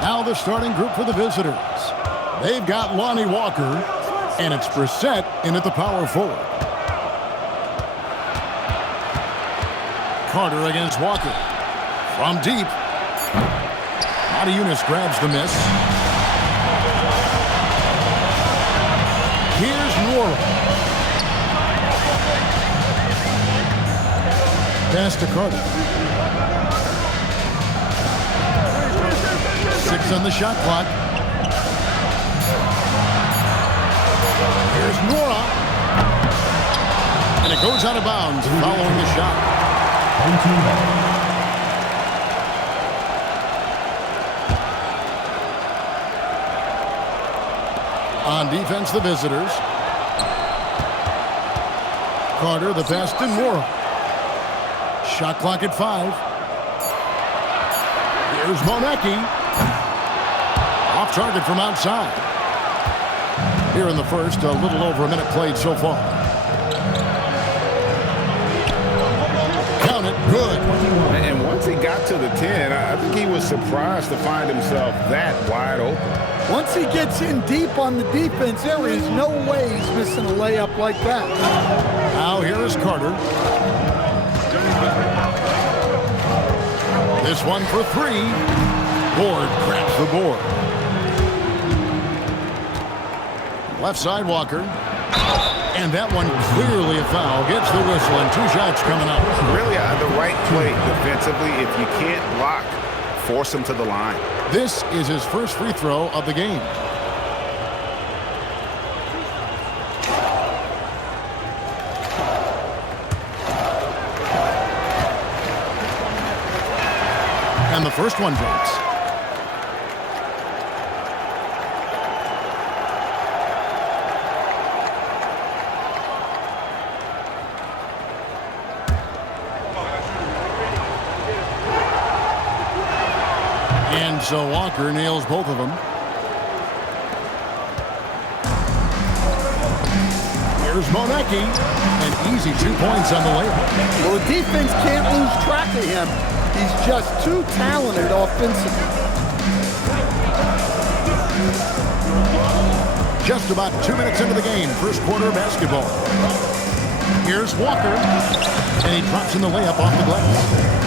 Now the starting group for the visitors. They've got Lonnie Walker, and it's Brissett in at the power forward. Carter against Walker. From deep. Yunus grabs the miss. Here's Nora. Pass to Carter. 6 on the shot clock. Here's Nora. And it goes out of bounds following the shot. On defense, the visitors. Carter, the pass to Nora. Shot clock at 5. Here's Monecki. Off target from outside. Here in the first, a little over a minute played so far. Count it, good. And once he got to the 10, I think he was surprised to find himself that wide open. Once he gets in deep on the defense, there is no way he's missing a layup like that. Now here is Carter. This one for 3. Ward grabs the board. Left side, Walker. And that one clearly a foul. Gets the whistle and 2 shots coming up. Really the right play defensively. If you can't block, force him to the line. This is his first free throw of the game. And the first one drops. And so Walker nails both of them. Here's Monecki. An easy 2 points on the layup. Well, the defense can't lose track of him. He's just too talented offensively. Just about 2 minutes into the game. First quarter basketball. Here's Walker. And he drops in the layup off the glass.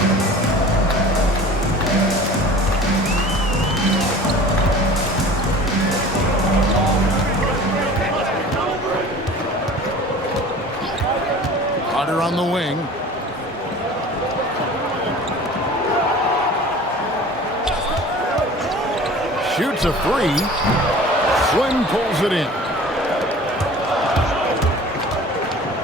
On the wing. Shoots a 3. Slim pulls it in.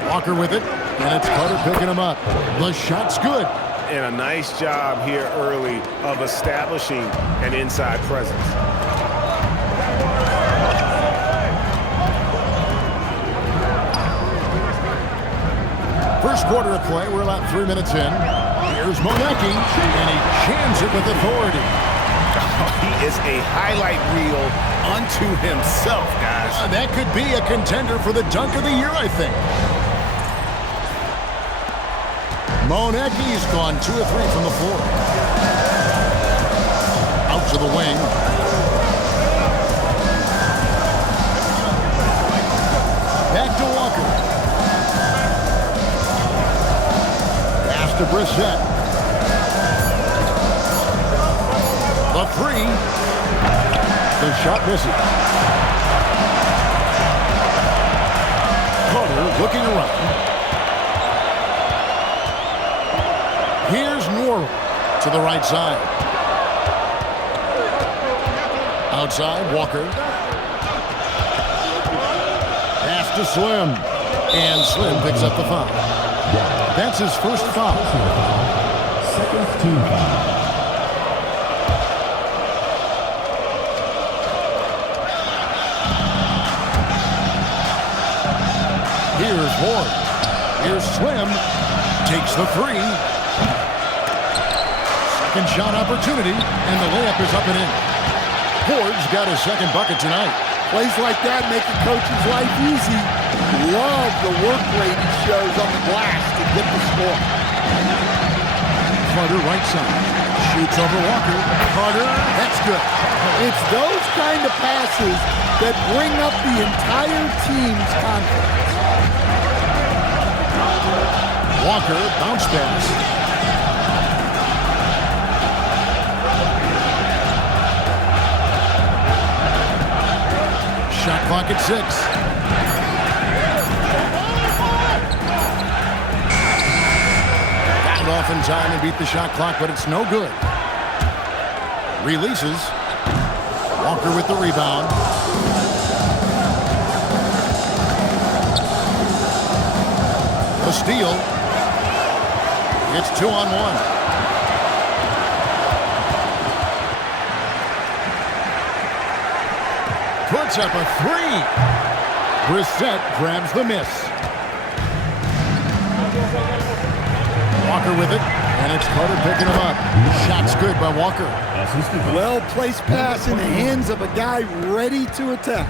Walker with it, and it's Carter picking him up. The shot's good. And a nice job here early of establishing an inside presence. First quarter of play, we're about 3 minutes in. Here's Monecki, and he jams it with authority. He is a highlight reel unto himself, guys. That could be a contender for the dunk of the year, I think. Monecki's gone 2 of 3 from the floor. Out to the wing. Back to Walker. To Brissett. The 3. The shot misses. Carter looking around. Here's Nora to the right side. Outside, Walker. Pass to Slim. And Slim picks up the foul. That's his first foul. Second team foul. Here's Ward. Here's Slim. Takes the 3. Second shot opportunity, and the layup is up and in. Ward's got his second bucket tonight. Plays like that make a coach's life easy. Love the work rate he shows on the glass to get the score. Carter right side. Shoots over Walker. Carter, that's good. It's those kind of passes that bring up the entire team's confidence. Walker, bounce pass. Shot clock at 6. Got it off in time and beat the shot clock, but it's no good. Releases. Walker with the rebound. A steal. It's 2-on-1. Puts up a 3. Brissett grabs the miss. Walker with it, and it's Carter picking him up. Shot's good by Walker. Well-placed pass in the hands of a guy ready to attack.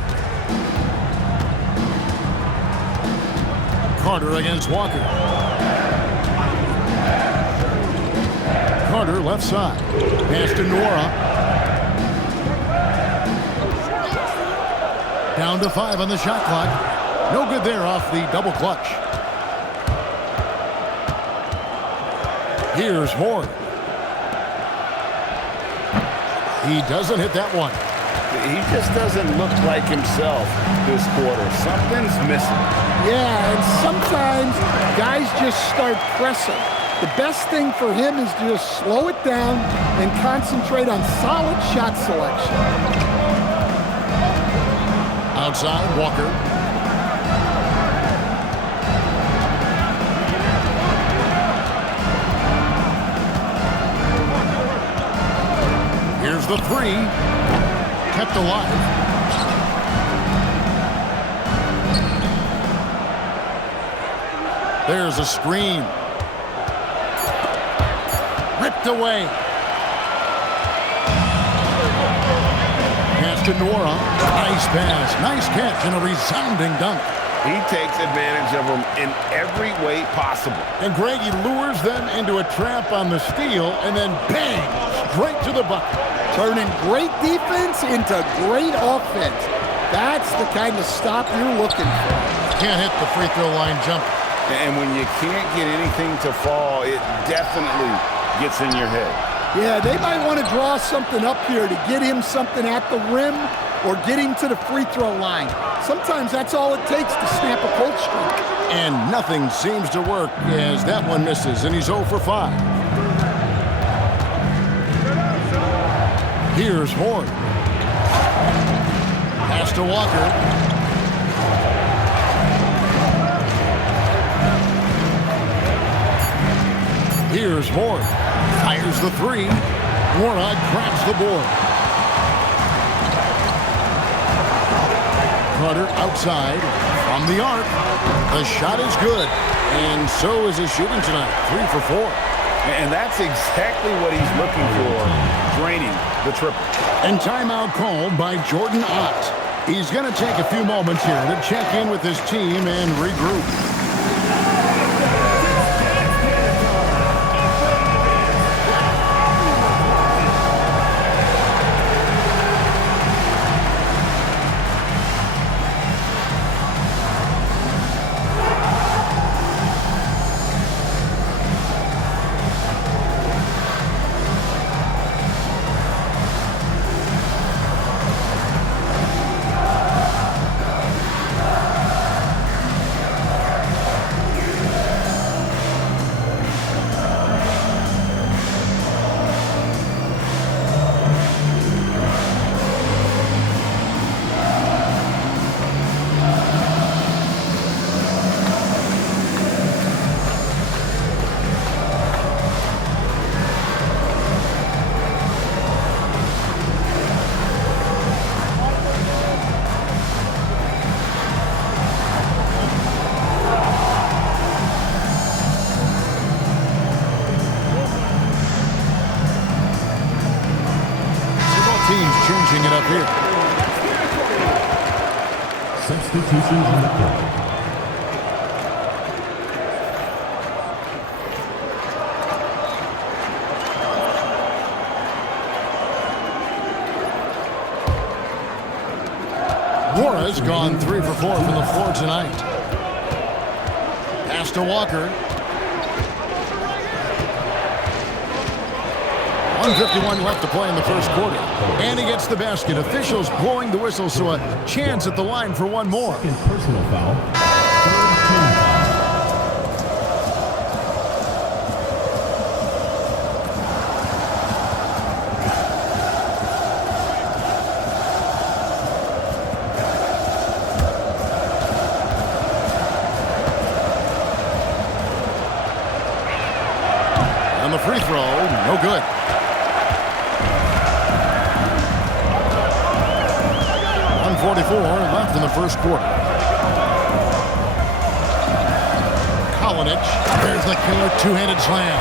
Carter against Walker. Carter left side. Pass to Nora. Down to 5 on the shot clock. No good there off the double clutch. Here's Horn. He doesn't hit that one. He just doesn't look like himself this quarter. Something's missing. Yeah, and sometimes guys just start pressing. The best thing for him is to just slow it down and concentrate on solid shot selection. Outside, Walker. Here's the 3. Kept alive. There's a screen. Ripped away. Pass to Nora. Nice pass. Nice catch and a resounding dunk. He takes advantage of them in every way possible. And Greg, he lures them into a trap on the steal and then bang, straight to the bucket. Turning great defense into great offense. That's the kind of stop you're looking for. Can't hit the free throw line jump. And when you can't get anything to fall, it definitely gets in your head. Yeah, they might want to draw something up here to get him something at the rim or get him to the free throw line. Sometimes that's all it takes to snap a cold streak. And nothing seems to work as that one misses, and he's 0 for 5. Here's Horn. Pass to Walker. Here's Horn. Fires the 3. Warnock grabs the board. Carter outside from the arc. The shot is good, and so is his shooting tonight. 3 for 4. And that's exactly what he's looking for, draining the triple. And timeout called by Jordan Ott. He's going to take a few moments here to check in with his team and regroup. Changing it up here. Substitutions in the court. Has gone 3 for 4 from the floor tonight. Pass to Walker. 1:51 left to play in the first quarter. And he gets the basket. Officials blowing the whistle, so a chance at the line for one more. Second personal foul. Third team foul. Free throw, no good. .144 left in the first quarter. Kalinic, there's the killer two-handed slam.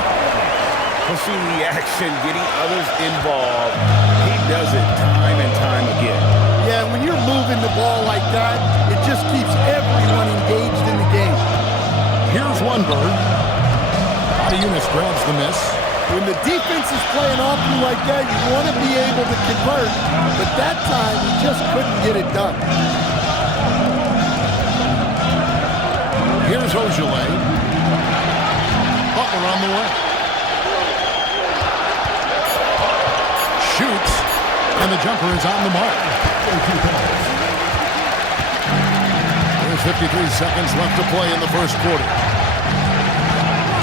Pushing the action, getting others involved. He does it time and time again. Yeah, when you're moving the ball like that, it just keeps everyone engaged in the game. Here's Lundberg. Yunus grabs the miss. When the defense is playing off you like that, you want to be able to convert, but that time he just couldn't get it done. Here's Ojale. Butler on the way. Shoots, and the jumper is on the mark. There's 53 seconds left to play in the first quarter.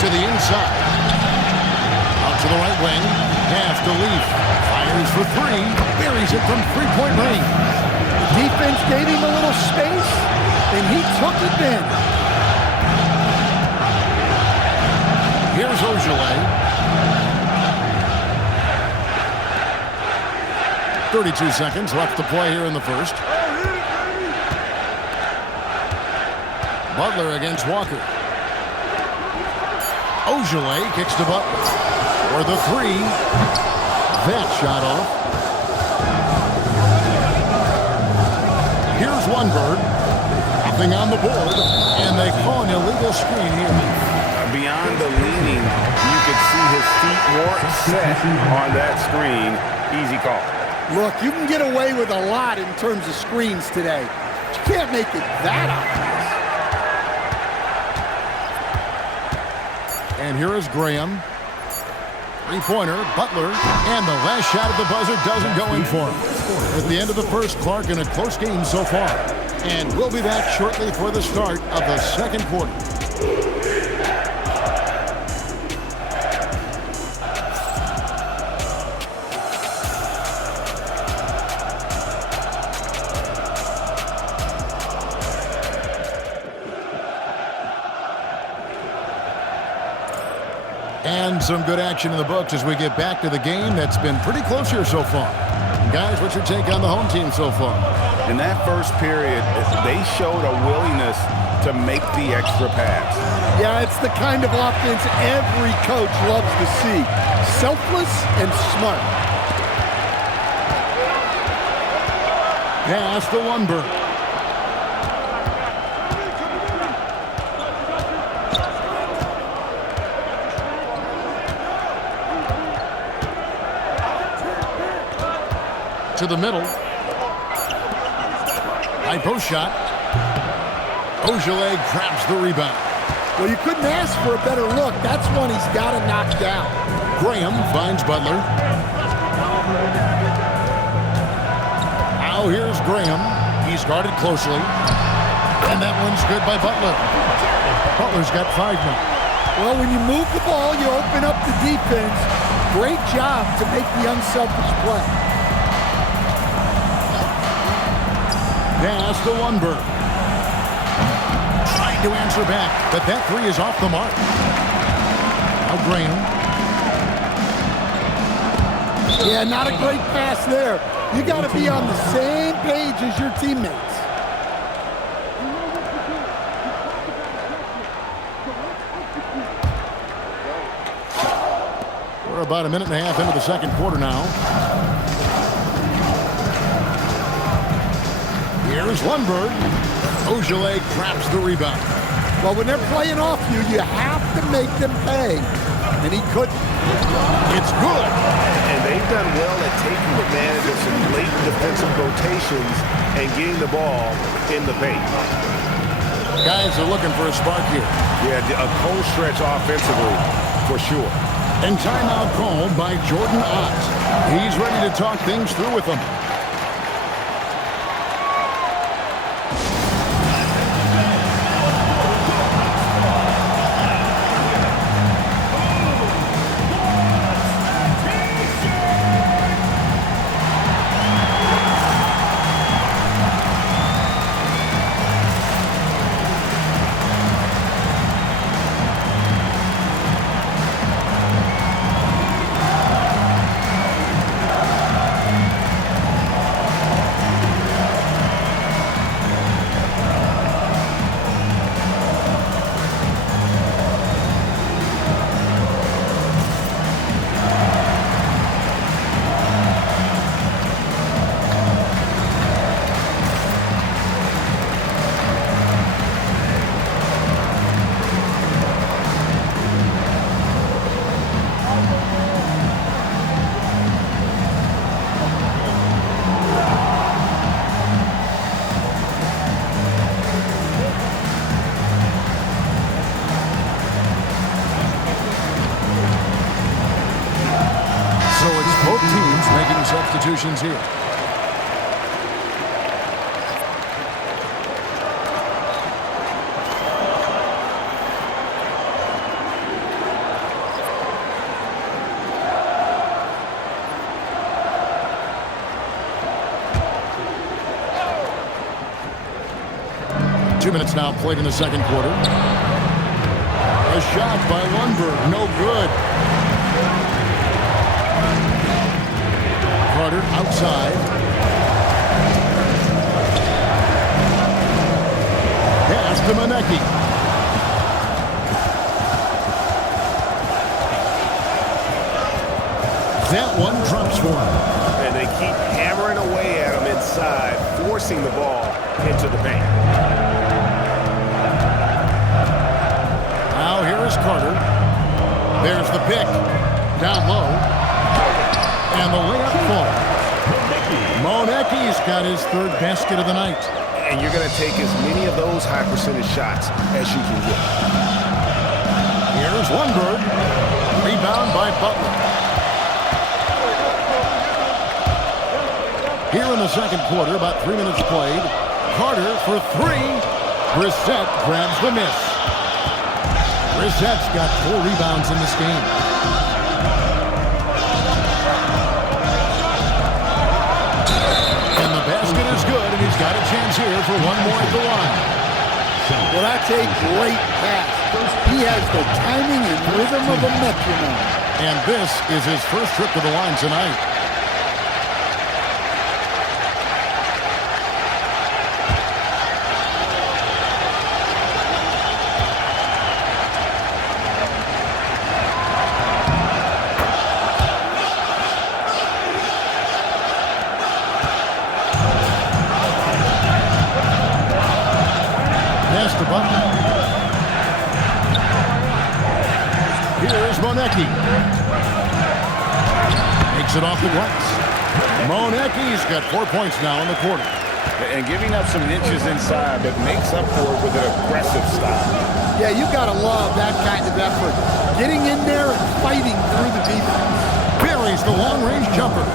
To the inside. Out to the right wing. Pass to Leaf. Fires for three. Buries it from three-point range. The defense gave him a little space, and he took advantage. Here's Ojale. 32 seconds left to play here in the first. Butler against Walker. Ojale kicks to Butler for the three. That shot off. Here's Lundberg. Nothing on the board, and they call an illegal screen here. Beyond the leaning, you could see his feet more set on that screen. Easy call. Look, you can get away with a lot in terms of screens today. You can't make it that obvious. And here is Graham. Three-pointer, Butler, and the last shot at the buzzer doesn't go in for him. At the end of the first, Clark in a close game so far. And we'll be back shortly for the start of the second quarter. And some good action in the books as we get back to the game that's been pretty close here so far. Guys, what's your take on the home team so far? In that first period, they showed a willingness to make the extra pass. Yeah, it's the kind of offense every coach loves to see. Selfless and smart. Pass to Lundberg. To the middle. High post shot. Ojale grabs the rebound. Well, you couldn't ask for a better look. That's one he's got to knock down. Graham finds Butler. Now here's Graham. He's guarded closely. And that one's good by Butler. Butler's got 5 now. Well, when you move the ball, you open up the defense. Great job to make the unselfish play. Pass to Lundberg. Trying to answer back, but that three is off the mark. Now Graham. Yeah, not a great pass there. You got to be on the same page as your teammates. We're about a minute and a half into the second quarter now. Here's Lundberg. Ojale traps the rebound. Well, when they're playing off you, you have to make them pay. And he couldn't. It's good. And they've done well at taking advantage of some late defensive rotations and getting the ball in the paint. Guys are looking for a spark here. Yeah, a cold stretch offensively, for sure. And timeout called by Jordan Ott. He's ready to talk things through with them. Substitutions here. Two minutes now played in the second quarter. A shot by Lundberg, no good. Carter outside. Pass to Manecki. That one drops for him. And they keep hammering away at him inside, forcing the ball into the paint. Now here is Carter. There's the pick. Down low. And the layup falls. Monecki's got his third basket of the night. And you're going to take as many of those high percentage shots as you can get. Here's Lundberg. Rebound by Butler. Here in the second quarter, about 3 minutes played. Carter for three. Brissett grabs the miss. Brissett's got 4 rebounds in this game. Basket is good, and he's got a chance here for one more at the line. Well, that's a great pass. He has the timing and rhythm of a metronome. And this is his first trip to the line tonight. Here's Monecki. Makes it off the glass. Monecki's got 4 points now in the quarter. And giving up some inches inside, but makes up for it with an aggressive style. Yeah, you got to love that kind of effort. Getting in there and fighting through the defense. Buries the long-range jumper.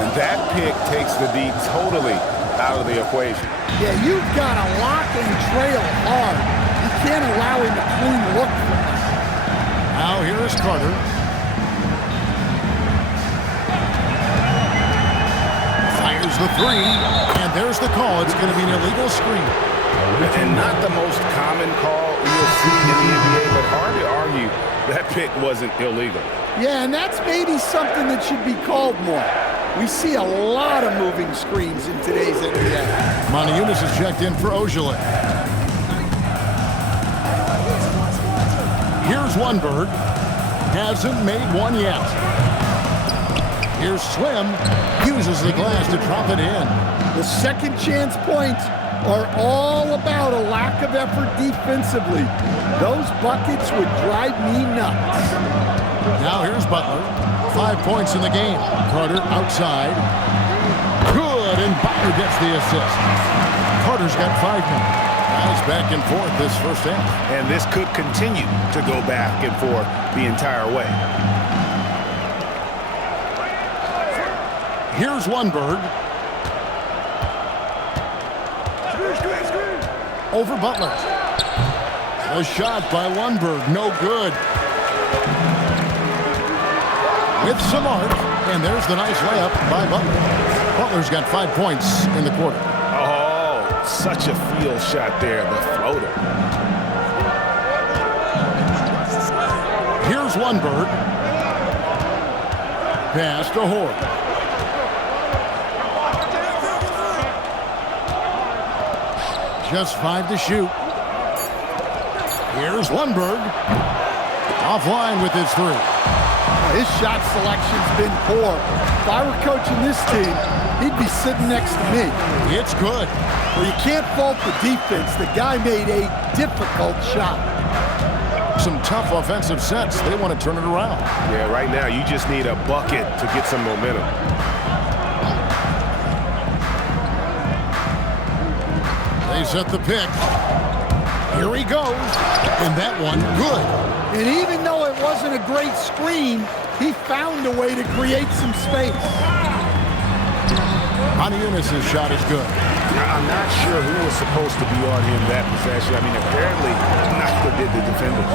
And that pick takes the D totally out of the equation. Yeah, you've got to lock and trail hard. You can't allow him a clean look from this. Now here is Carter. Fires the three, and there's the call. It's going to be an illegal screen. And not the most common call you'll see in the NBA, but hard to argue that pick wasn't illegal. Yeah, and that's maybe something that should be called more. We see a lot of moving screens in today's NBA. Moniunas is checked in for Ojale. Here's Lundberg. Hasn't made one yet. Here's Slim. Uses the glass to drop it in. The second chance points are all about a lack of effort defensively. Those buckets would drive me nuts. Now here's Butler. 5 points in the game. Carter outside. Good, and Butler gets the assist. Carter's got 5 now. Guys back and forth this first half. And this could continue to go back and forth the entire way. Here's Lundberg. Over Butler. A shot by Lundberg, no good. With some art, and there's the nice layup by Butler. Butler's got 5 points in the quarter. Oh, such a field shot there, the floater. Here's Lundberg. Pass to Horde. Just 5 to shoot. Here's Lundberg. Offline with his 3. His shot selection's been poor. If I were coaching this team, he'd be sitting next to me. It's good. Well, you can't fault the defense. The guy made a difficult shot. Some tough offensive sets. They want to turn it around. Yeah, right now you just need a bucket to get some momentum. They set the pick. Here he goes. And that one, good. And even though it wasn't a great screen, he found a way to create some space. Aniunas' shot is good. I'm not sure who was supposed to be on him that possession. I mean, apparently, neither did the defender.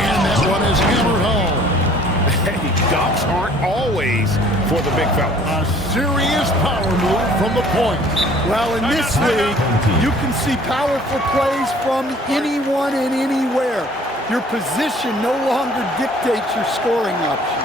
And that one is hammered home. Hey, dunks aren't always for the big fella. A serious power move from the point. Well, in this league, you can see powerful plays from anyone and anywhere. Your position no longer dictates your scoring options.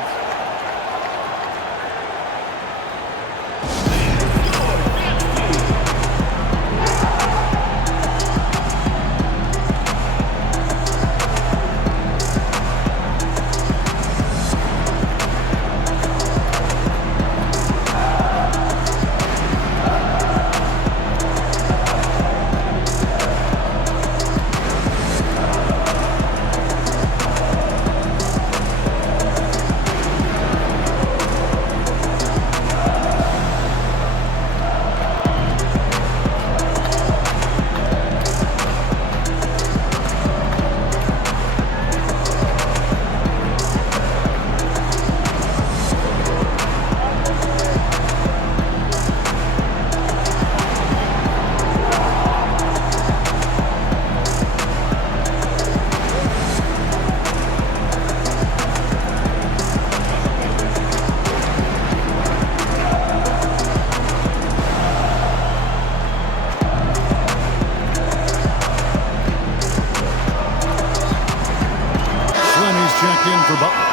Checked in for Butler.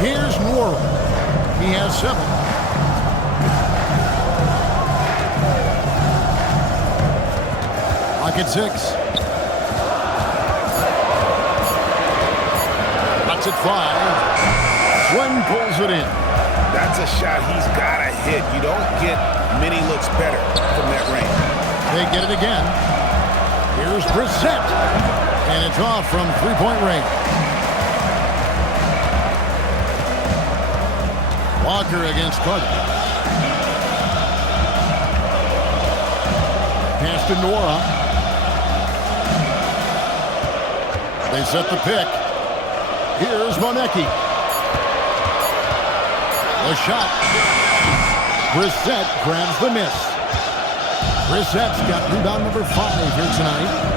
Here's Nora. He has 7. At 6. That's at 5. Swin pulls it in. That's a shot he's got to hit. You don't get many looks better from that range. They get it again. Here's Brissett. And it's off from 3-point range. Walker against Carter. Pass to Nora. They set the pick. Here's Monecki. The shot. Brissett grabs the miss. Brissett's got rebound number 5 here tonight.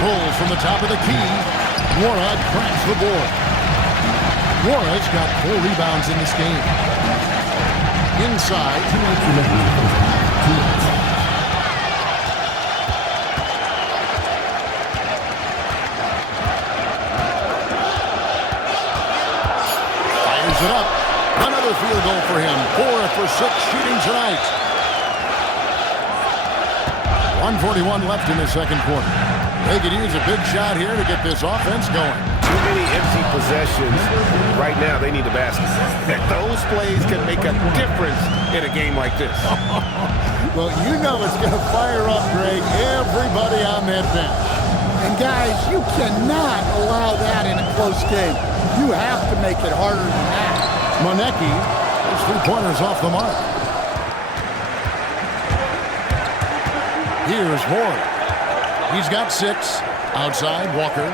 Pulls from the top of the key. Wara cracks the board. Wara's got 4 rebounds in this game. Inside. Fires it up. Another field goal for him. 4 for 6 shooting tonight. 1:41 left in the second quarter. They could use a big shot here to get this offense going. Too many empty possessions. Right now, they need a basket. Those plays can make a difference in a game like this. Well, you know it's going to fire up, Greg, everybody on that bench. And guys, you cannot allow that in a close game. You have to make it harder than that. Monecki, his 3-pointers off the mark. Here's Ward. He's got 6. Outside, Walker.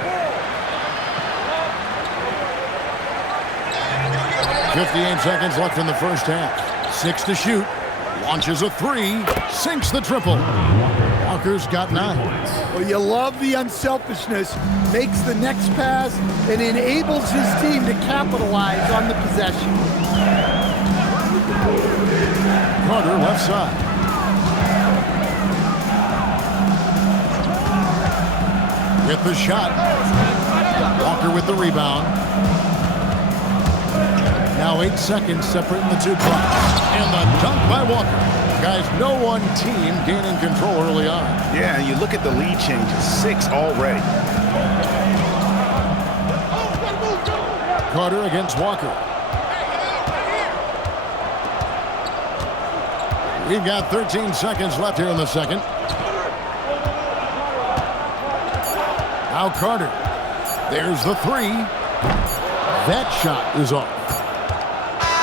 58 seconds left in the first half. 6 to shoot. Launches a 3. Sinks the triple. Walker's got 9. Well, you love the unselfishness. Makes the next pass and enables his team to capitalize on the possession. Carter left side. With the shot. Walker with the rebound. Now 8 seconds separating the 2 clocks. And the dunk by Walker. Guys, no one team gaining control early on. Yeah, you look at the lead changes. 6 already. Carter against Walker. We've got 13 seconds left here in the second. Now Carter. There's the 3. That shot is off.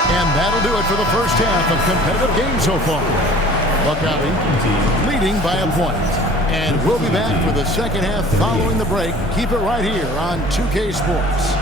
And that'll do it for the first half of competitive game so far. Maccabi leading by a point. And we'll be back for the second half following the break. Keep it right here on 2K Sports.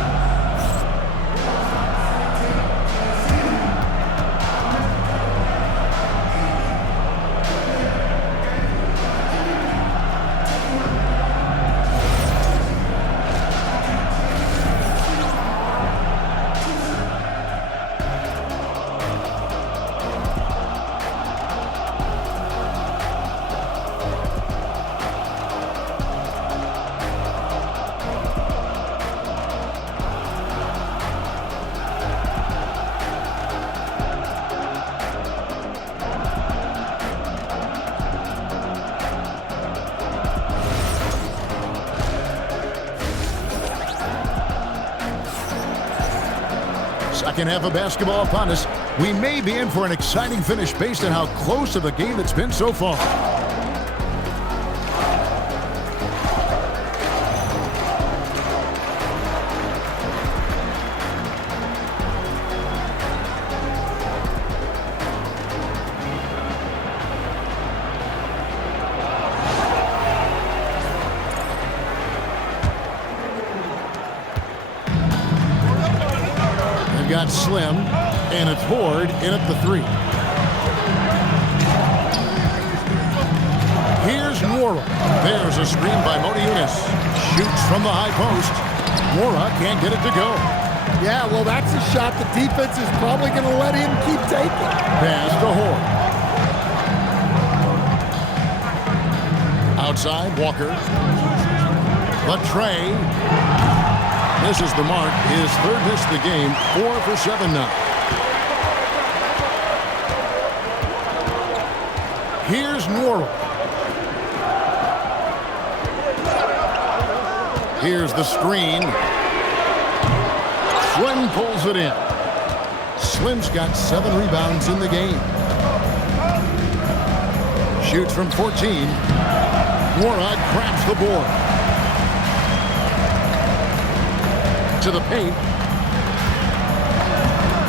Second half of basketball upon us. We may be in for an exciting finish based on how close of a game it's been so far. Got Slim, and it's Ford in at the 3. Here's Wara. There's a screen by Modiunas. Shoots from the high post. Wara can't get it to go. Yeah, well, that's a shot the defense is probably going to let him keep taking. Pass to Horde. Outside, Walker. The Trey. Misses the mark. His 3rd miss of the game. 4 for 7 now. Here's Wara. Here's the screen. Slim pulls it in. Slim's got 7 rebounds in the game. Shoots from 14. Wara grabs the board. To the paint.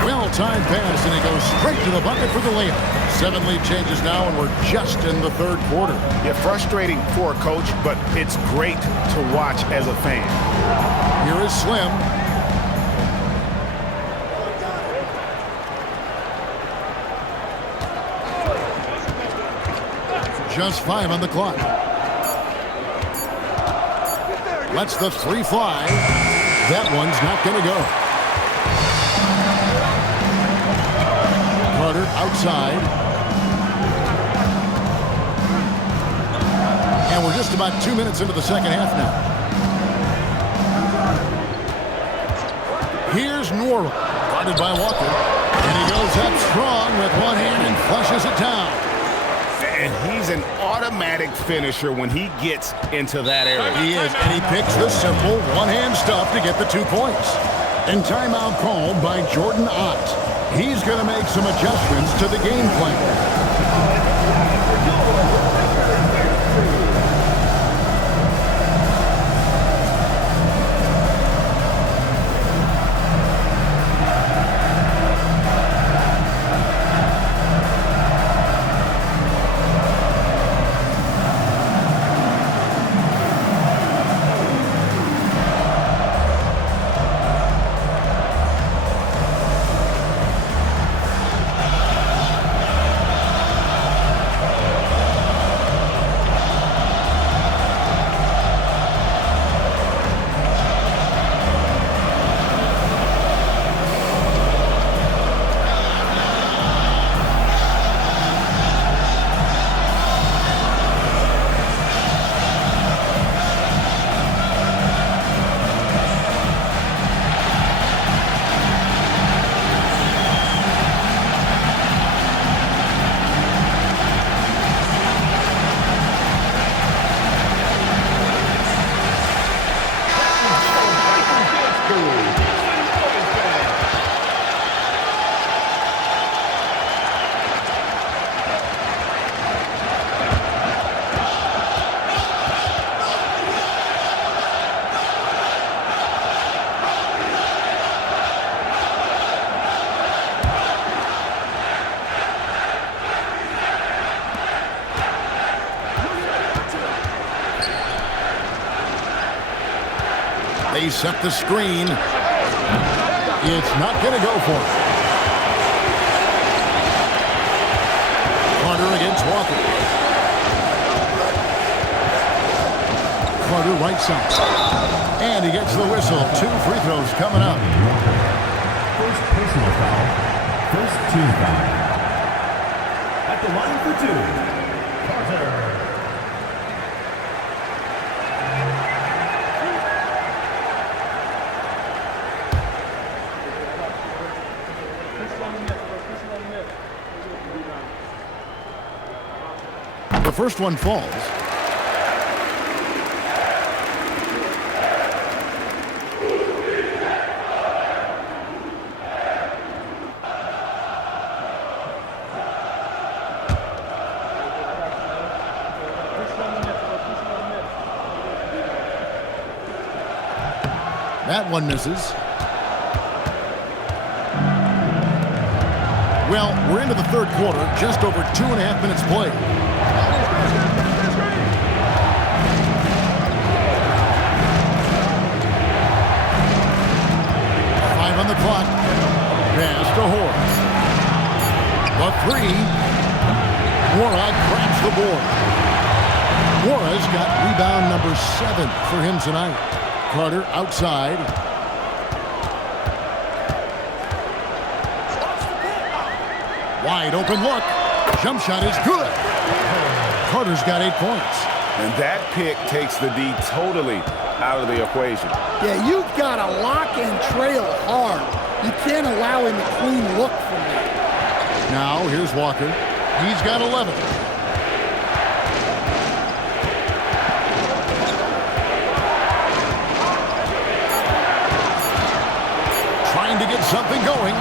Well-timed pass, and he goes straight to the bucket for the layup. 7 lead changes now, and we're just in the 3rd quarter. Yeah, frustrating for a coach, but it's great to watch as a fan. Here is Slim. Just 5 on the clock. Lets the three fly. That one's not going to go. Carter outside. And we're just about 2 minutes into the second half now. Here's Norwell, guarded by Walker. And he goes up strong with one hand and flushes it down. And he's an automatic finisher when he gets into that area. He is, and he picks the simple one-hand stuff to get the 2 points. And timeout called by Jordan Ott. He's going to make some adjustments to the game plan. They set the screen. It's not going to go for it. Carter against Walker. Carter right side. And he gets the whistle. 2 free throws coming up. First personal foul. First team foul. At the line for 2, Carter. The first one falls. That one misses. Well, we're into the third quarter, just over 2.5 minutes played. On the clock. Pass to Horace. The three. Wara grabs the board. Wara's got rebound number 7 for him tonight. Carter outside. Wide open look. Jump shot is good. Carter's got 8 points. And that pick takes the D totally out of the equation. Yeah, you've got to lock and trail hard. You can't allow him a clean look from that. Now, here's Walker. He's got 11. Trying to get something going.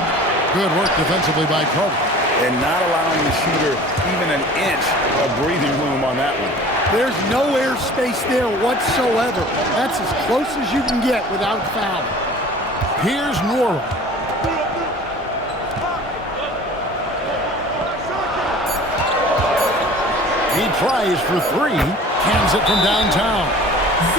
Good work defensively by Carter. And not allowing the shooter even an inch of breathing room on that one. There's no airspace there whatsoever. That's as close as you can get without fouling. Here's Norwell. He tries for 3. Cans it from downtown.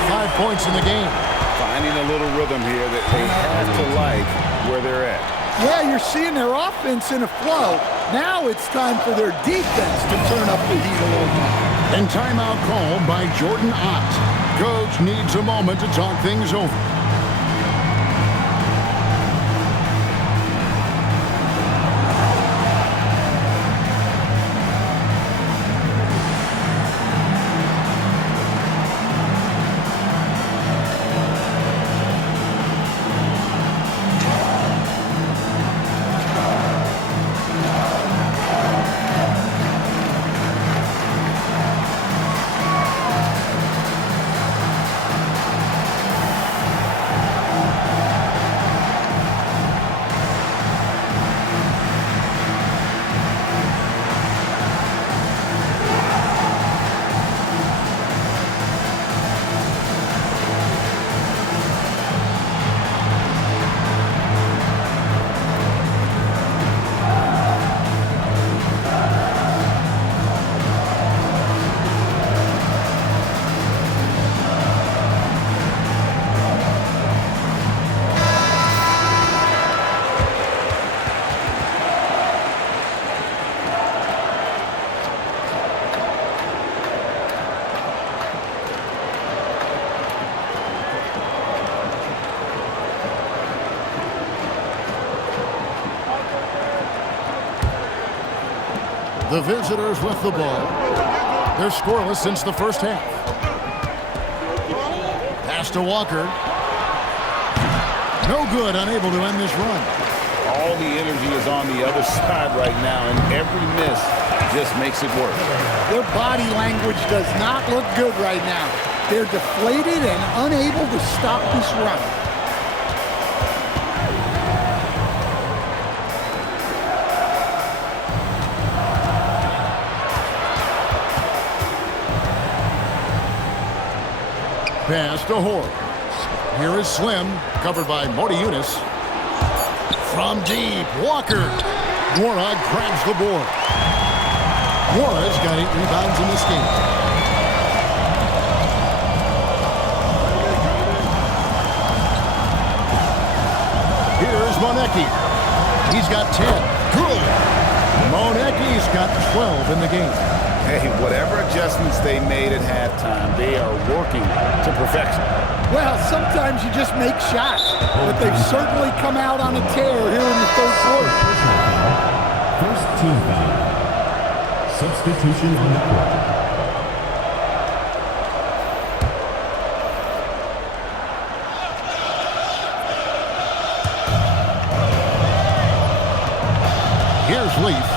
5 points in the game. Finding a little rhythm here that they have to like where they're at. Yeah, you're seeing their offense in a flow. Now it's time for their defense to turn up the heat a little more. And timeout called by Jordan Ott. Coach needs a moment to talk things over. The visitors with the ball. They're scoreless since the first half. Pass to Walker. No good, unable to end this run. All the energy is on the other side right now, and every miss just makes it work. Their body language does not look good right now. They're deflated and unable to stop this run. Pass to Horde. Here is Slim, covered by Morty Eunice. From deep, Walker. Dvorak grabs the board. Dvorak's got 8 rebounds in this game. Here's Monecki. He's got 10. Good. Monecki's got 12 in the game. Hey, whatever adjustments they made at halftime, they are working to perfection. Well, sometimes you just make shots, but they've certainly come out on a tear here in the third quarter. First team foul. Substitution on the court. Here's Leaf.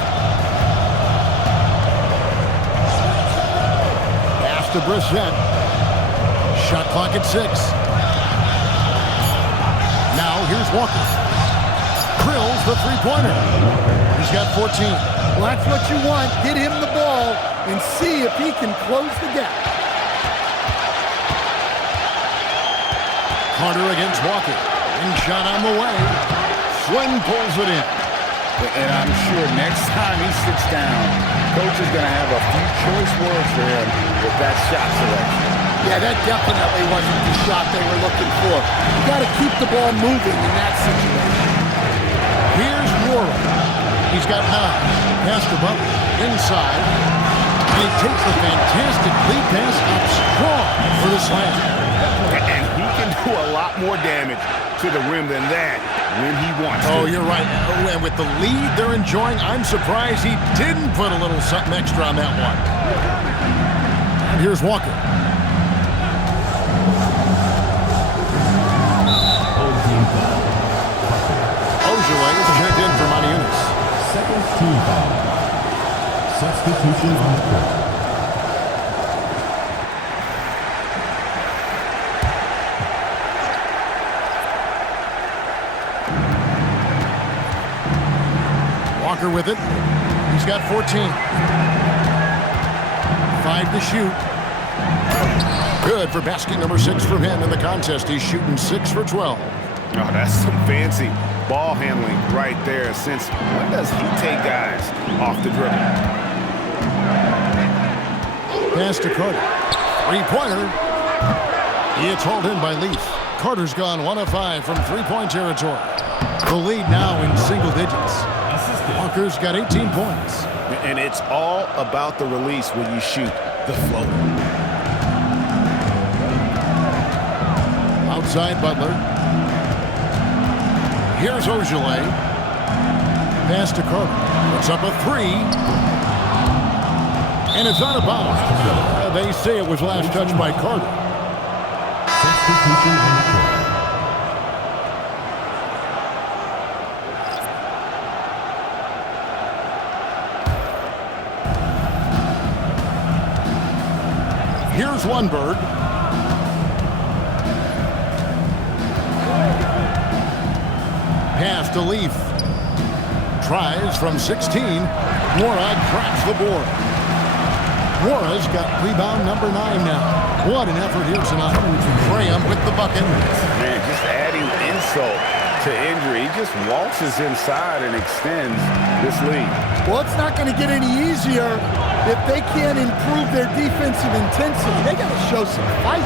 Pass to Brissett. Shot clock at 6. Now here's Walker. Drills the three-pointer. He's got 14. Well, that's what you want. Get him the ball and see if he can close the gap. Carter against Walker. And shot on the way. Slim pulls it in. And I'm sure next time he sits down, coach is going to have a few choice words for him with that shot selection. Yeah, that definitely wasn't the shot they were looking for. You got to keep the ball moving in that situation. Here's Warren. He's got 9. Pass to Butler. Inside. And he takes the fantastic lead pass up strong for the slam. And he can do a lot more damage to the rim than that when he wants to. Oh, you're right. And with the lead they're enjoying, I'm surprised he didn't put a little something extra on that one. And here's Walker. Ojale is checked in for Monty Eunice. Second team foul. Substitution on the court. Walker with it. He's got 14. 5 to shoot. Good for basket number 6 from him in the contest. He's shooting 6 for 12. Oh, that's some fancy ball handling right there, since when does he take guys off the dribble? Pass to Carter. 3-pointer. It's hauled in by Leaf. Carter's gone 1 of 5 from 3-point territory. The lead now in single digits. Walker's got 18 points. And it's all about the release when you shoot the floater. Outside Butler. Here's Ogilvy. Pass to Carter. Puts up a three. And it's out of bounds. They say it was last touched by Carter. Here's Lundberg. Pass to Leaf. Tries from 16. Mora cracks the board. Mora's got rebound number 9 now. What an effort here tonight. Graham with the bucket. Man, just adding insult to injury. He just waltzes inside and extends this lead. Well, it's not going to get any easier if they can't improve their defensive intensity. They got to show some fight.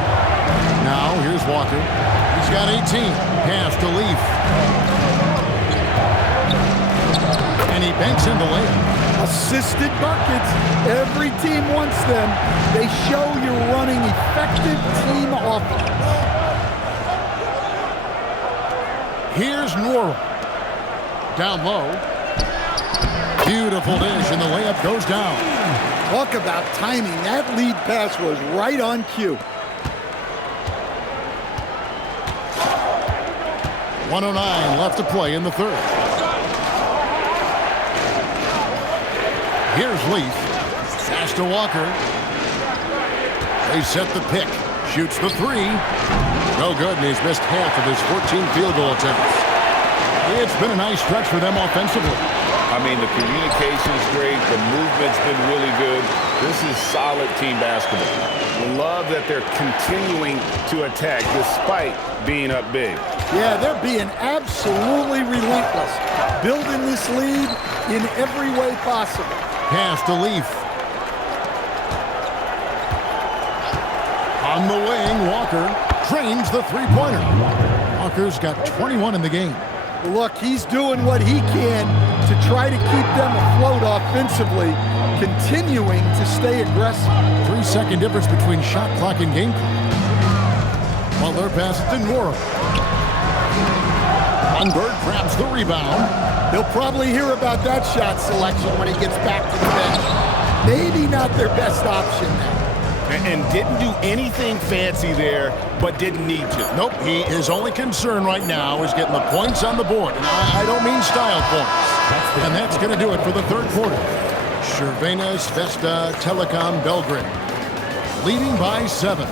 Now, here's Walker. He's got 18. Pass to Leaf. And he banks in the layup. Assisted buckets. Every team wants them. They show you're running effective team offense. Here's Nora. Down low. Beautiful dish, and the layup goes down. Talk about timing. That lead pass was right on cue. 1:09 left to play in the third. Here's Leaf. Pass to Walker. They set the pick. Shoots the three. No good, and he's missed half of his 14 field goal attempts. It's been a nice stretch for them offensively. I mean, the communication's great. The movement's been really good. This is solid team basketball. Love that they're continuing to attack despite being up big. Yeah, they're being absolutely relentless. Building this lead in every way possible. Pass to Leaf. On the wing, Walker trains the three-pointer. Walker's got 21 in the game. Look, he's doing what he can to try to keep them afloat offensively, continuing to stay aggressive. 3-second difference between shot clock and game clock. Butler passes to Nora. Lundberg grabs the rebound. He'll probably hear about that shot selection when he gets back to the bench. Maybe not their best option now. And didn't do anything fancy there, but didn't need to. Nope, his only concern right now is getting the points on the board. And I don't mean style points. And that's going to do it for the third quarter. Crvena Zvezda Belgrade leading by 7.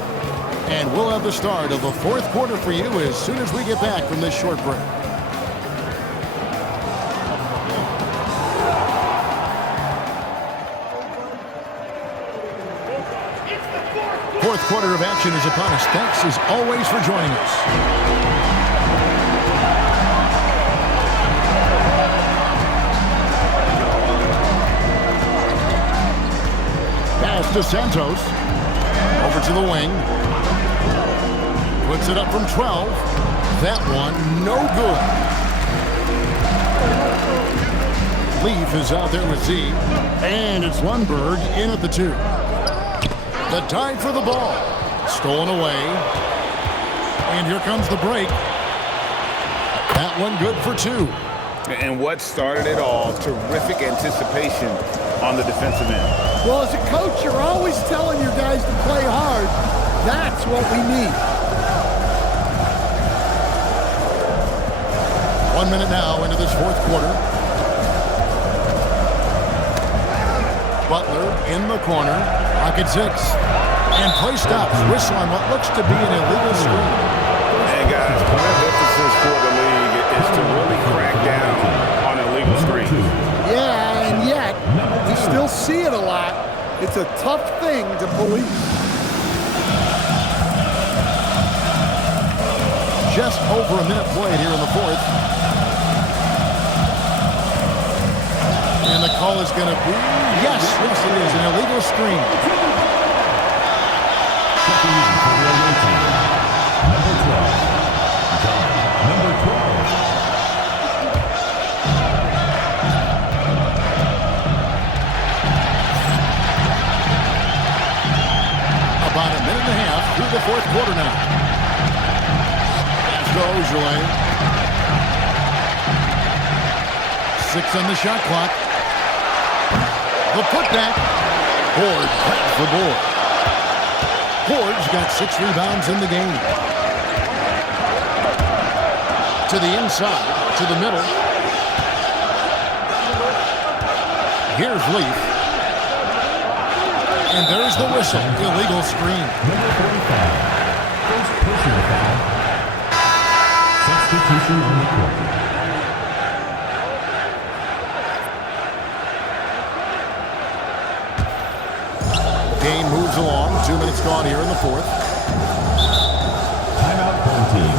And we'll have the start of the fourth quarter for you as soon as we get back from this short break. Fourth quarter of action is upon us. Thanks as always for joining us. Pass to Santos. Over to the wing. Puts it up from 12. That one, no good. Leaf is out there with Z. And it's Lundberg in at the 2. The time for the ball. Stolen away. And here comes the break. That one good for 2. And what started it all, terrific anticipation on the defensive end. Well, as a coach, you're always telling your guys to play hard. That's what we need. 1 minute now into this fourth quarter. Butler in the corner. Pocket 6. And play stops. Whistle on what looks to be an illegal screen. And guys, one of the emphasis for the league is to really crack down on illegal screens. Yeah, and yet, we still see it a lot. It's a tough thing to police. Just over a minute played here in the fourth. And the call is going to be, yes, it is, an illegal screen. 6 on the shot clock. The putback. Horde grabs the board. Horde's got 6 rebounds in the game. To the inside, to the middle. Here's Leaf. And there's the whistle. Illegal screen. Number 45. First personal foul. Substitution on the court. Game moves along. 2 minutes gone here in the fourth. Timeout home team.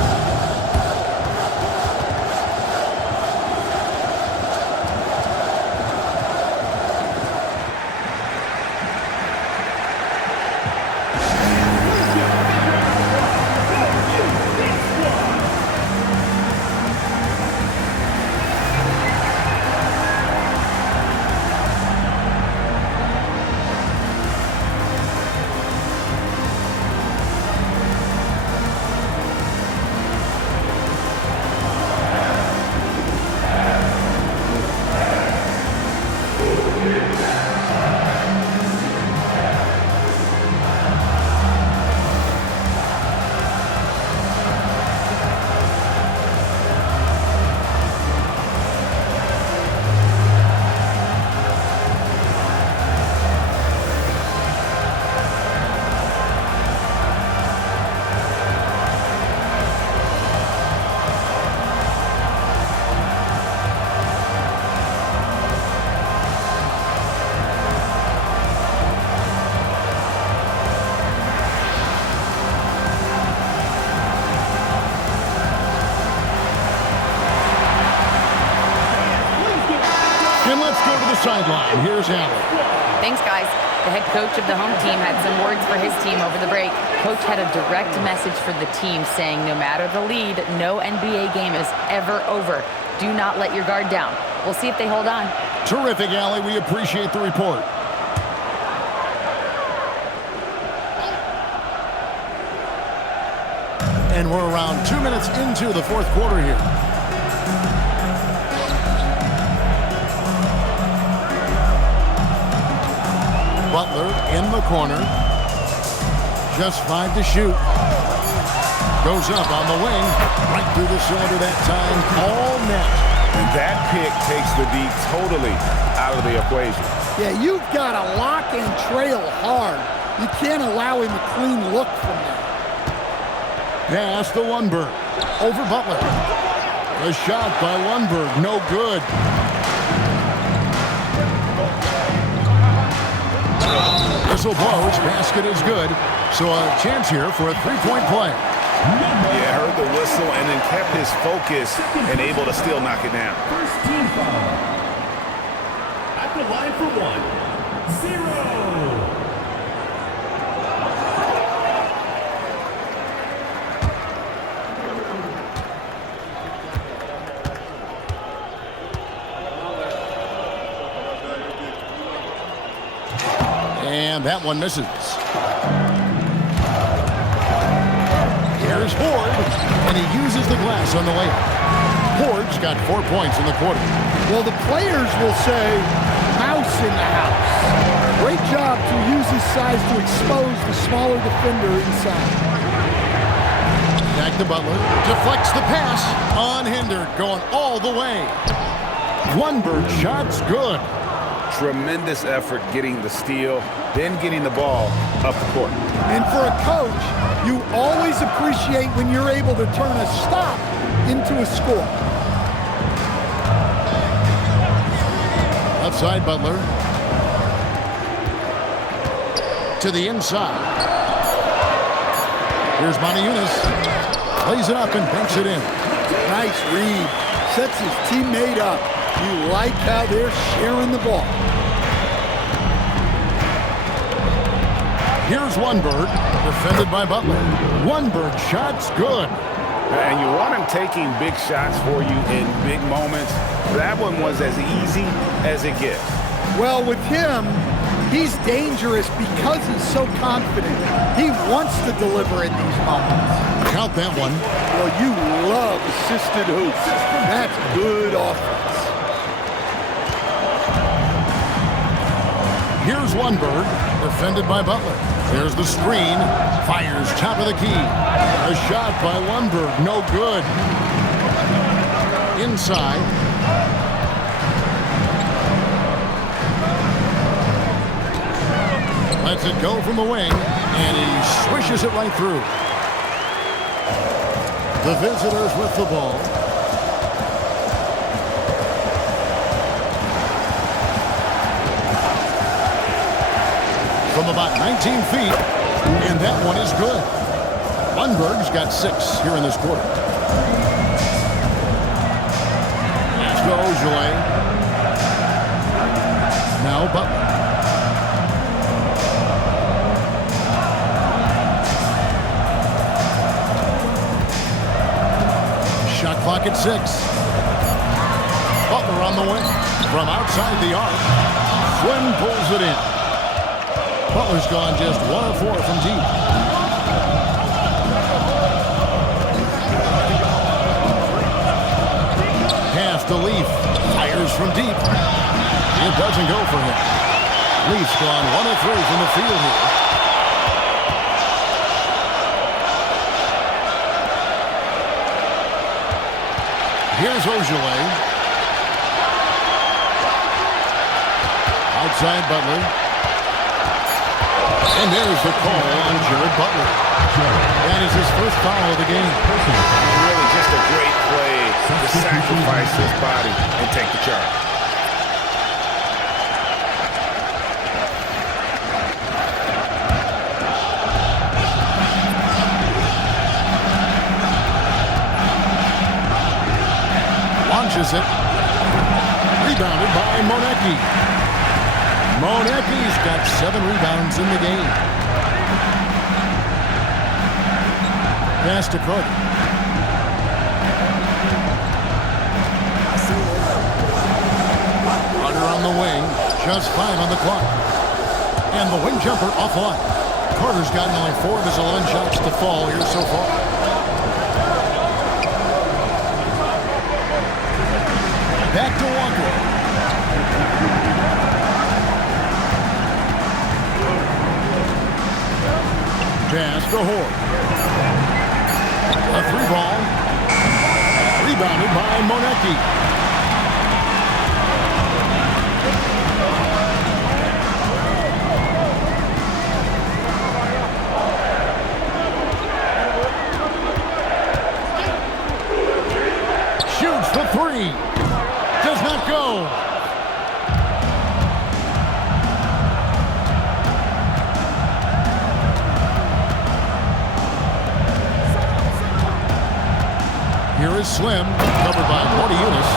And let's go to the sideline. Here's Allen. Thanks, guys. The head coach of the home team had some words for his team over the break. Coach had a direct message for the team saying no matter the lead, no NBA game is ever over. Do not let your guard down. We'll see if they hold on. Terrific, Allie. We appreciate the report. And we're around 2 minutes into the fourth quarter here. Butler in the corner. Just 5 to shoot. Goes up on the wing. Right through the cylinder that time. All net. And that pick takes the D totally out of the equation. Yeah, you've got to lock and trail hard. You can't allow him a clean look from there. Pass to Lundberg. Over Butler. A shot by Lundberg. No good. Whistle blows. Basket is good. So a chance here for a three-point play. Yeah, heard the whistle and then kept his focus and able to still knock it down. First team foul. At the line for 1-0. And that one misses. Here's Horde, and he uses the glass on the layup. Horde's got 4 points in the quarter. Well, the players will say, mouse in the house. Great job to use his size to expose the smaller defender inside. Back to Butler. Deflects the pass. Unhindered, going all the way. Lundberg shot's good. Tremendous effort getting the steal, then getting the ball up the court. And for a coach, you always appreciate when you're able to turn a stop into a score. Outside Butler. To the inside. Here's Montejunas. Plays it up and banks it in. Nice read. Sets his teammate up. You like how they're sharing the ball. Here's Lundberg, defended by Butler. Lundberg shot's good. And you want him taking big shots for you in big moments. That one was as easy as it gets. Well, with him, he's dangerous because he's so confident. He wants to deliver in these moments. Count that one. Well, you love assisted hoops. That's good offense. Here's Lundberg, defended by Butler. There's the screen, fires top of the key. A shot by Lundberg, no good. Inside. Lets it go from the wing, and he swishes it right through. The visitors with the ball. From about 19 feet, and that one is good. Lundberg's got 6 here in this quarter. Pass to Ojale. Now Butler. Shot clock at 6. Butler on the wing. From outside the arc. Swim pulls it in. Butler's gone just 1 of 4 from deep. Pass to Leaf. Fires from deep. It doesn't go for him. Leaf's gone 1 of 3 from the field here. Here's Ojale. Outside Butler. And there's the call on Jared Butler. That is his first foul of the game. Really just a great play to sacrifice his body and take the charge. Launches it. Rebounded by Monecki. Monecki's got 7 rebounds in the game. Pass to Carter. Carter on the wing. Just 5 on the clock. And the wing jumper offline. Carter's gotten only 4 of his 11 shots to fall here so far. Back to Walker. Pass to Hoare. A 3 ball. Rebounded by Monecki. Shoots for 3. Does not go. Here is Slim, covered by Morty Eunice.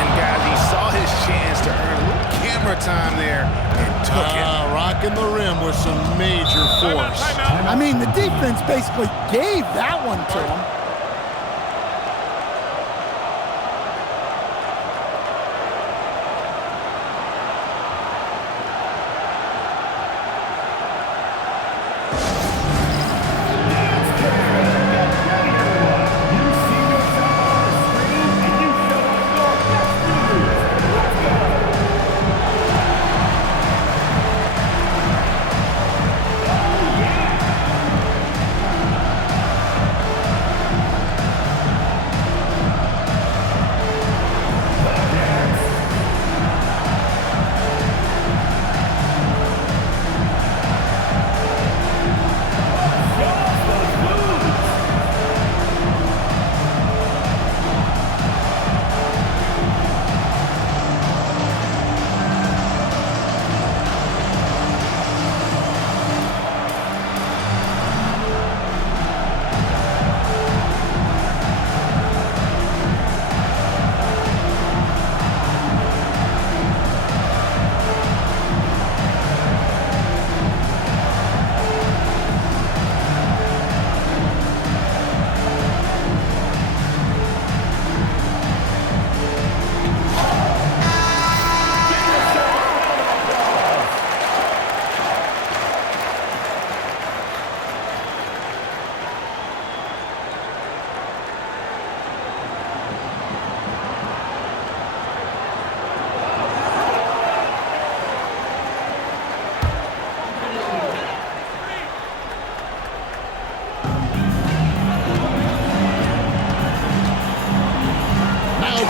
And guys, he saw his chance to earn a little camera time there and took it. Rocking the rim with some major force. I mean, the defense basically gave that one to him.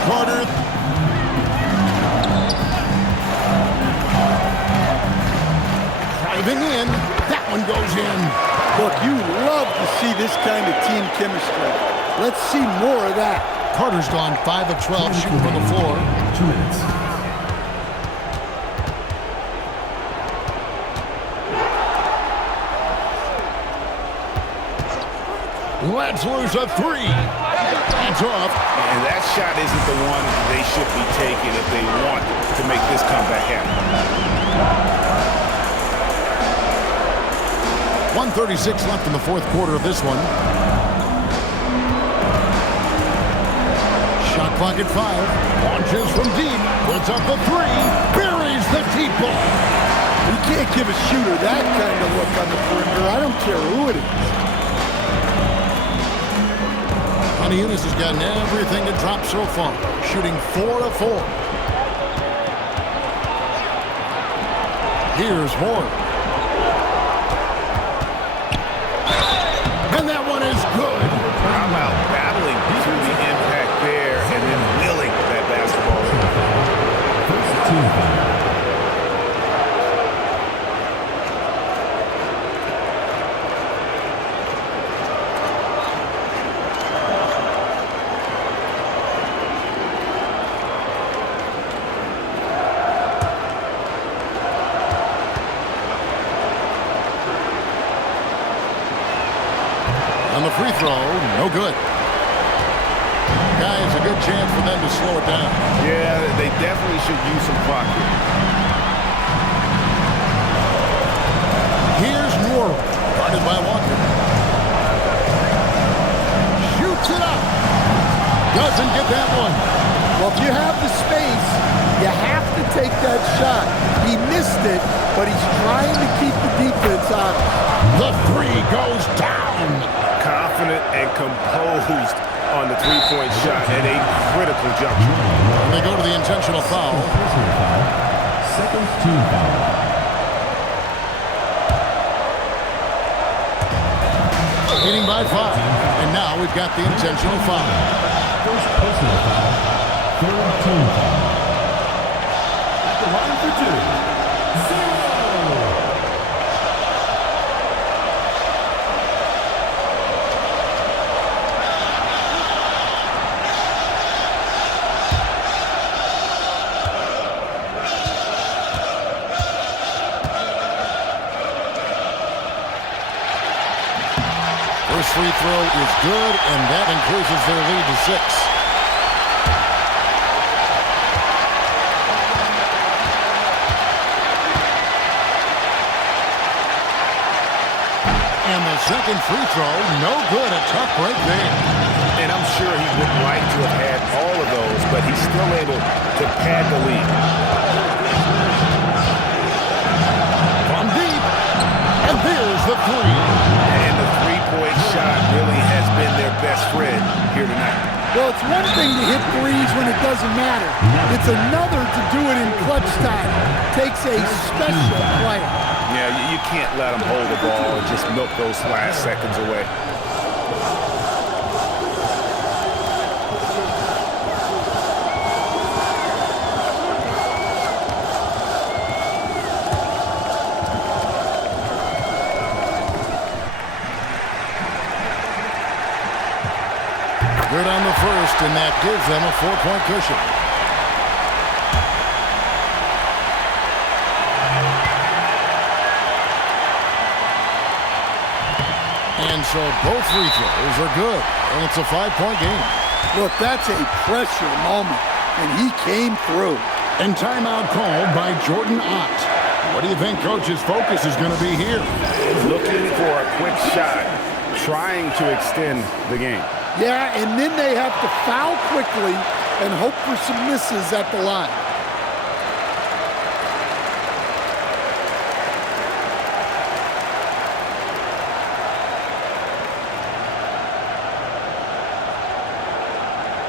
quarter. Driving in. That one goes in. Look, you love to see this kind of team chemistry. Let's see more of that. Carter's gone 5 of 12 shooting from the floor. 2 minutes. Let's lose a 3. Hands off. And that shot isn't the one they should be taking if they want to make this comeback happen. 1:36 left in the fourth quarter of this one. Shot clock at 5. Launches from deep. Puts up the 3. Buries the deep ball. You can't give a shooter that kind of look on the perimeter. I don't care who it is. Eunice has gotten everything to drop so far, shooting 4 of 4. Here's Moore. And that one is good. How about battling to the impact there and then willing that basketball? First team foul. On the free throw, no good. Guys, a good chance for them to slow it down. Yeah, they definitely should use some clock here. Here's Moore, guarded by Walker. Shoots it up. Doesn't get that one. Well, if you have the space, you have to take that shot. He missed it, but he's trying to keep the defense out. The 3 goes down. Confident and composed on the three-point shot at a critical juncture. And they go to the intentional foul. Personal foul. Second team foul. Leading by 5. And now we've got the intentional foul. First personal foul. Third team foul. At the line for 2. 0. First free throw is good, and that increases their lead to 6. And the second free throw, no good. A tough break there. And I'm sure he would like to have had all of those, but he's still able to pad the lead. From deep, and there's the 3. And the three-point shot really has been their best friend here tonight. Well, it's one thing to hit threes when it doesn't matter. It's another to do it in clutch time. Takes a special player. Yeah, you can't let them hold the ball and just milk those last seconds away. Good on the first, and that gives them a 4-point cushion. And so both free throws are good, and it's a 5-point game. Look, that's a pressure moment, and he came through. And timeout called by Jordan Ott. What do you think Coach's focus is going to be here? Looking for a quick shot, trying to extend the game. Yeah, and then they have to foul quickly and hope for some misses at the line.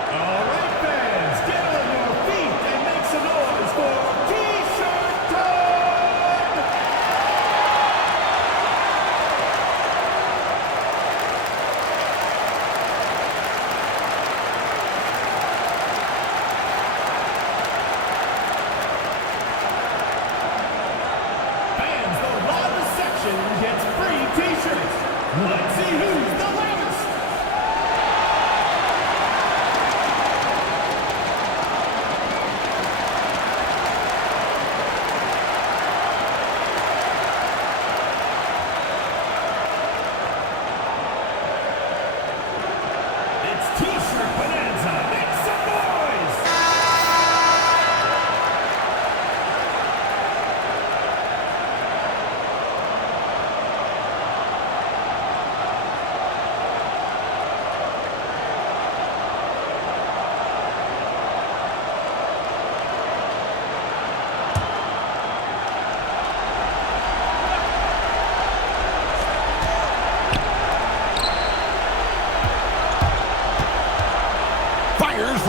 All right, fans, get on your feet and make some noise for T-shirt time!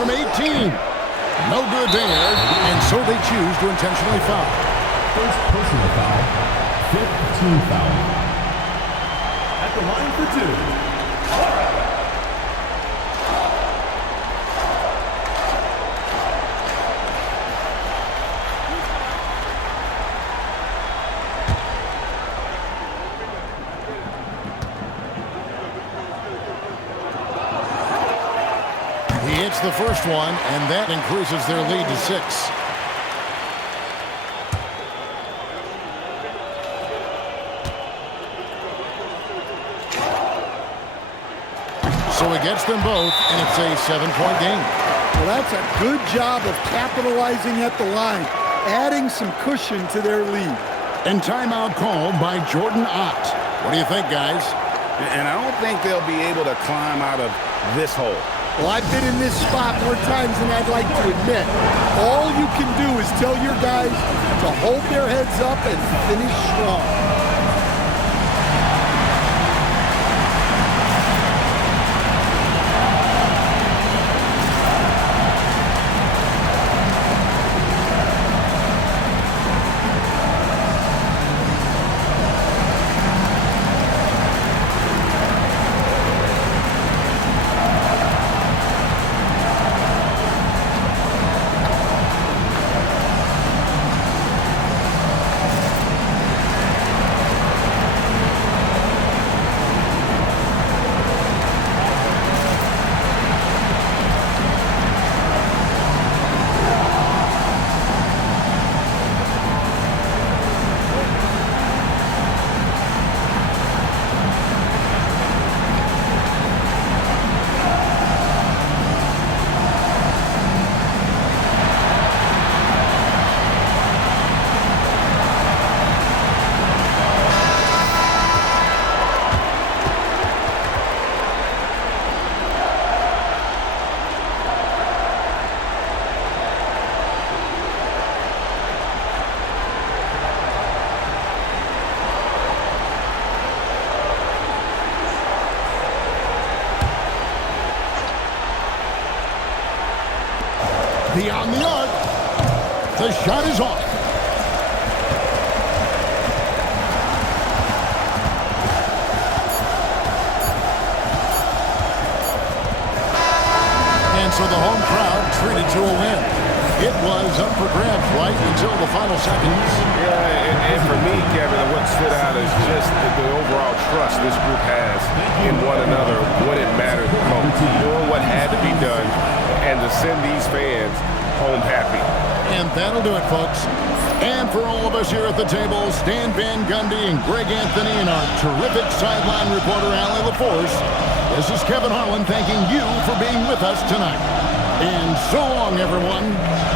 from 18. No good there, and so they choose to intentionally foul. First personal foul, 5th team foul. At the line for 2. He hits the first one, and that increases their lead to 6. So he gets them both, and it's a 7-point game. Well, that's a good job of capitalizing at the line, adding some cushion to their lead. And timeout called by Jordan Ott. What do you think, guys? And I don't think they'll be able to climb out of this hole. Well, I've been in this spot more times than I'd like to admit. All you can do is tell your guys to hold their heads up and finish strong. Beyond the arc. The shot is off. And so the home crowd treated to a win. It was up for grabs right until the final seconds. Yeah, and for me, Kevin, what stood out is just the overall trust this group has in one another when it mattered the most. Doing what had to be done and to send these fans home happy. And that'll do it, folks. And for all of us here at the table, Stan Van Gundy and Greg Anthony and our terrific sideline reporter, Allie LaForce, this is Kevin Harlan thanking you for being with us tonight. And so long, everyone.